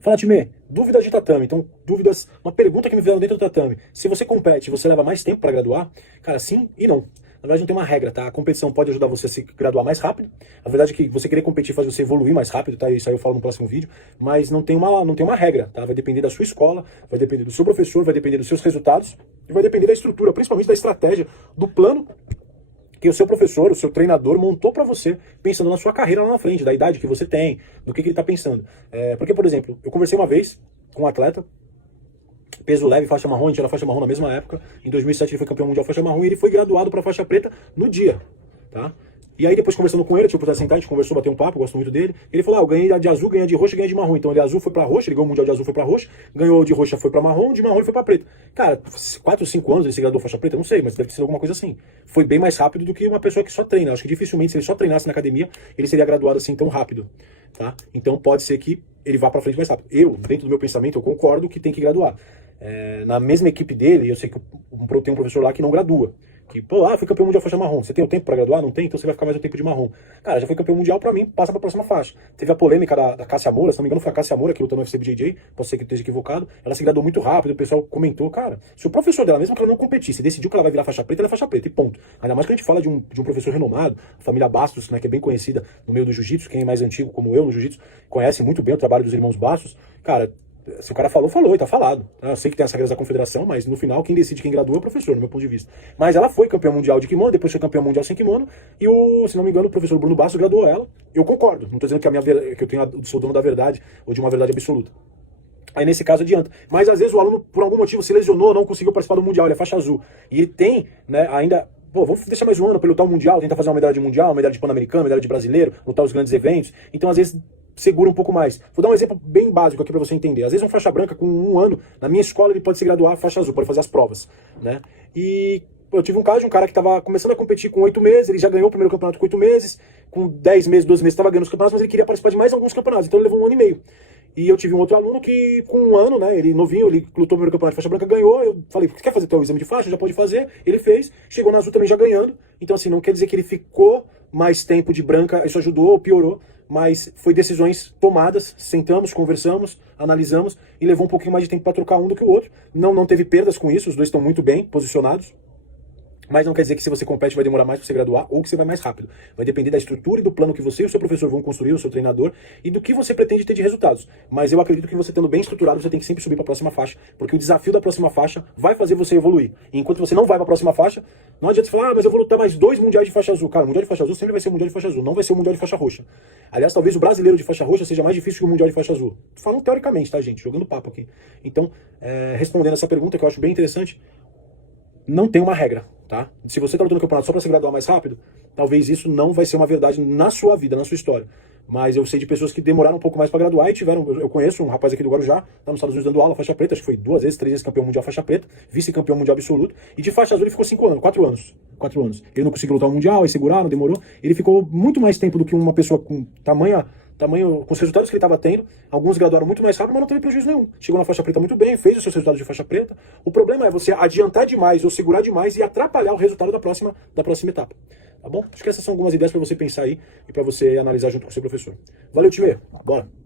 Fala, time, dúvidas de tatame. Então, dúvidas, uma pergunta que me fizeram dentro do tatame. Se você compete, você leva mais tempo para graduar? Cara, sim e não. Na verdade, não tem uma regra, tá? A competição pode ajudar você a se graduar mais rápido. A verdade é que você querer competir faz você evoluir mais rápido, tá? Isso aí eu falo no próximo vídeo. Mas não tem uma regra, tá? Vai depender da sua escola, vai depender do seu professor, vai depender dos seus resultados e vai depender da estrutura, principalmente da estratégia, do plano que o seu professor, o seu treinador montou para você, pensando na sua carreira lá na frente, da idade que você tem, do que ele está pensando. Porque, por exemplo, eu conversei uma vez com um atleta, peso leve, faixa marrom, a gente era faixa marrom na mesma época, em 2007 ele foi campeão mundial faixa marrom e ele foi graduado para faixa preta no dia, tá? E aí depois conversando com ele, tipo, pra sentar, a gente conversou, bateu um papo, gosto muito dele. Ele falou, eu ganhei de azul, ganhei de roxa, ganhei de marrom. Então ele azul foi pra roxa, ele ganhou o mundial de azul, foi pra roxa, ganhou de roxa, foi pra marrom, de marrom ele foi pra preta. Cara, 4 ou 5 anos ele se graduou faixa preta, não sei, mas deve ter sido alguma coisa assim. Foi bem mais rápido do que uma pessoa que só treina. Acho que dificilmente, se ele só treinasse na academia, ele seria graduado assim tão rápido, tá? Então pode ser que ele vá pra frente mais rápido. Eu, dentro do meu pensamento, eu concordo que tem que graduar. Na mesma equipe dele, eu sei que tem um professor lá que não gradua. Que, fui campeão mundial faixa marrom. Você tem o tempo pra graduar? Não tem? Então você vai ficar mais o tempo de marrom. Cara, já foi campeão mundial pra mim, passa pra próxima faixa. Teve a polêmica da Cássia Moura, se não me engano foi a Cássia Moura que lutou no UFC BJJ, posso ser que eu esteja equivocado. Ela se graduou muito rápido, o pessoal comentou, cara, se o professor dela, mesmo que ela não competisse, decidiu que ela vai virar faixa preta, ela é faixa preta, e ponto. Ainda mais que a gente fala de um professor renomado, a família Bastos, né, que é bem conhecida no meio do jiu-jitsu, quem é mais antigo como eu no jiu-jitsu, conhece muito bem o trabalho dos irmãos Bastos. Cara, se o cara falou, falou, e tá falado. Eu sei que tem as regras da confederação, mas no final quem decide quem gradua é o professor, no meu ponto de vista. Mas ela foi campeã mundial de kimono, depois foi campeã mundial sem kimono, e se não me engano, o professor Bruno Bastos graduou ela. Eu concordo, não tô dizendo que eu sou dono da verdade, ou de uma verdade absoluta. Aí nesse caso adianta. Mas às vezes o aluno, por algum motivo, se lesionou, não conseguiu participar do mundial, ele é faixa azul. E ele tem, né, ainda... vamos deixar mais um ano pra ele lutar o mundial, tentar fazer uma medalha de mundial, uma medalha de pan-americano, medalha de brasileiro, lutar os grandes eventos. Então às vezes segura um pouco mais. Vou dar um exemplo bem básico aqui para você entender. Às vezes um faixa branca com 1 ano, na minha escola ele pode se graduar faixa azul, pode fazer as provas, né? E eu tive um caso de um cara que estava começando a competir com 8 meses, ele já ganhou o primeiro campeonato com 8 meses, com 10 meses, 12 meses estava ganhando os campeonatos, mas ele queria participar de mais alguns campeonatos, então ele levou 1 ano e meio. E eu tive um outro aluno que, com 1 ano, né, ele novinho, ele lutou o primeiro campeonato de faixa branca, ganhou, eu falei, você quer fazer teu exame de faixa? Já pode fazer. Ele fez, chegou na azul também já ganhando, então assim, não quer dizer que ele ficou mais tempo de branca, isso ajudou ou piorou, mas foi decisões tomadas, sentamos, conversamos, analisamos, e levou um pouquinho mais de tempo para trocar um do que o outro. Não teve perdas com isso, os dois estão muito bem posicionados. Mas não quer dizer que se você compete vai demorar mais para você graduar ou que você vai mais rápido. Vai depender da estrutura e do plano que você e o seu professor vão construir, o seu treinador, e do que você pretende ter de resultados. Mas eu acredito que você estando bem estruturado, você tem que sempre subir para a próxima faixa, porque o desafio da próxima faixa vai fazer você evoluir. E enquanto você não vai para a próxima faixa, não adianta você falar, mas eu vou lutar mais 2 mundiais de faixa azul. Cara, o mundial de faixa azul sempre vai ser o mundial de faixa azul, não vai ser o mundial de faixa roxa. Aliás, talvez o brasileiro de faixa roxa seja mais difícil que o mundial de faixa azul. Tô falando teoricamente, tá, gente? Jogando papo aqui. Então, respondendo essa pergunta, que eu acho bem interessante, não tem uma regra, tá? Se você tá lutando no campeonato só para se graduar mais rápido, talvez isso não vai ser uma verdade na sua vida, na sua história. Mas eu sei de pessoas que demoraram um pouco mais para graduar e tiveram... Eu conheço um rapaz aqui do Guarujá, tá nos Estados Unidos dando aula, faixa preta, acho que foi 2 vezes, 3 vezes campeão mundial faixa preta, vice-campeão mundial absoluto, e de faixa azul ele ficou 5 anos, 4 anos. 4 anos. Ele não conseguiu lutar o mundial, aí seguraram, demorou. Ele ficou muito mais tempo do que uma pessoa com tamanho, com os resultados que ele estava tendo. Alguns graduaram muito mais rápido, mas não teve prejuízo nenhum. Chegou na faixa preta muito bem, fez os seus resultados de faixa preta. O problema é você adiantar demais ou segurar demais e atrapalhar o resultado da próxima etapa. Tá bom? Acho que essas são algumas ideias para você pensar aí e para você analisar junto com o seu professor. Valeu, time! Bora!